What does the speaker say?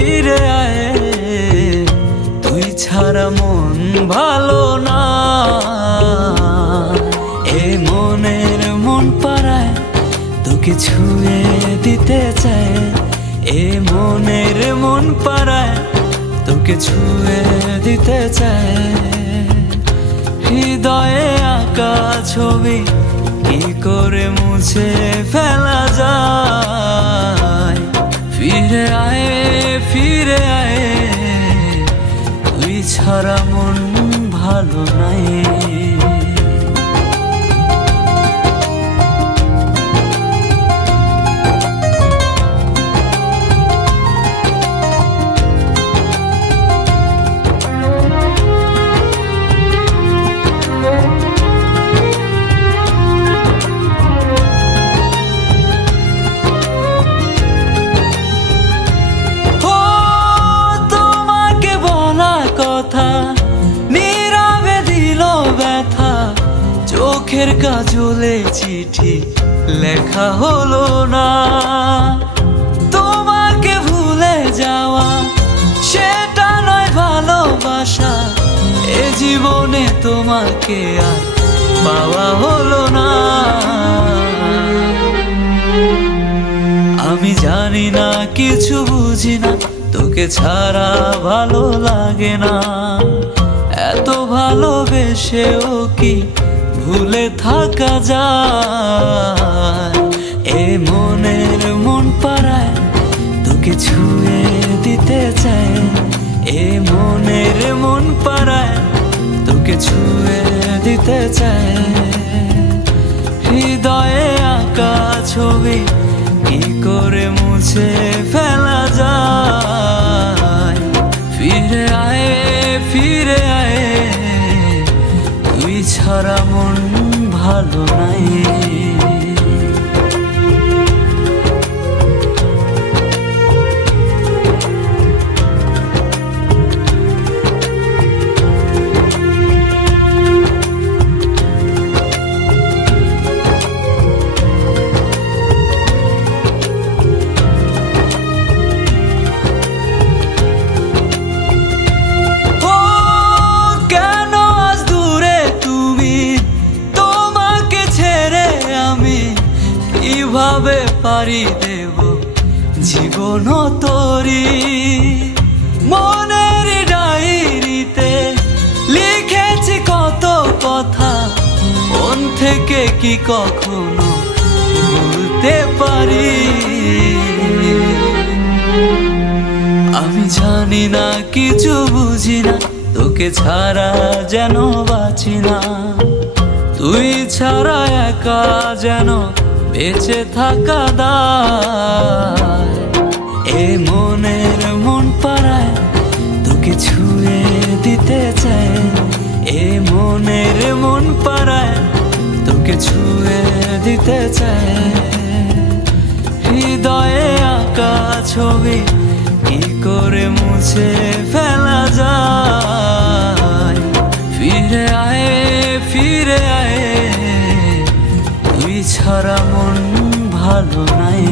ফিরে আয়, তুই ছাড়া মন ভালো না। এ মনের মন পাড়ায় তোকে ছুঁয়ে দিতে চায়, এ মনের মন পাড়ায় তোকে ছুঁয়ে দিতে চায়। হৃদয়ে আঁকা ছবি কি করে মুছে ফেলা যায়। ফিরে আয়, ফিরে আয়, তুই ছাড়া মন ভালো নাই। নীরবে দিল ব্যথা, চোখের কাজলে চিঠি লেখা হলো না। তোমাকে ভুলে যাওয়া সেটা নয় ভালোবাসা, এ জীবনে তোমাকে আর পাওয়া হলো না। আমি জানি না, কিছু বুঝি না, তোকে ছাড়া ভালো লাগে না। এত ভালোবেসেও কি ভুলে থাকা যায়। এ মনের মন পাড়ায় তোকে ছুঁয়ে দিতে চায়, এ মনের মন পাড়ায় তোকে ছুঁয়ে দিতে চায়। হৃদয়ে আঁকা ছবি কি করে মুছে ফেলা যায়। ফিরে আয়, ফিরে আয়, তুই ছাড়া মন ভালো নাই। কিভাবে পারি দেব জীবন তরি, মনের ডায়েরিতে লিখেছি কত কথা, মন থেকে কি কখনো ভুলতে পারি। আমি জানি না, কিছু বুঝি না, তোকে ছাড়া যেন বাঁচি না। তুই ছাড়া একা যেন বেঁচে থাকা দায়। এ মনের মন পাড়ায় তোকে ছুঁয়ে দিতে চায়, এ মনের মন পাড়ায় তোকে ছুঁয়ে দিতে চায়। হৃদয়ে আঁকা ছবি কি করে মুছে ফেলা যায়। ফিরে আয়, ফিরে আয়, তুই ছাড়া মন ভালো নাই।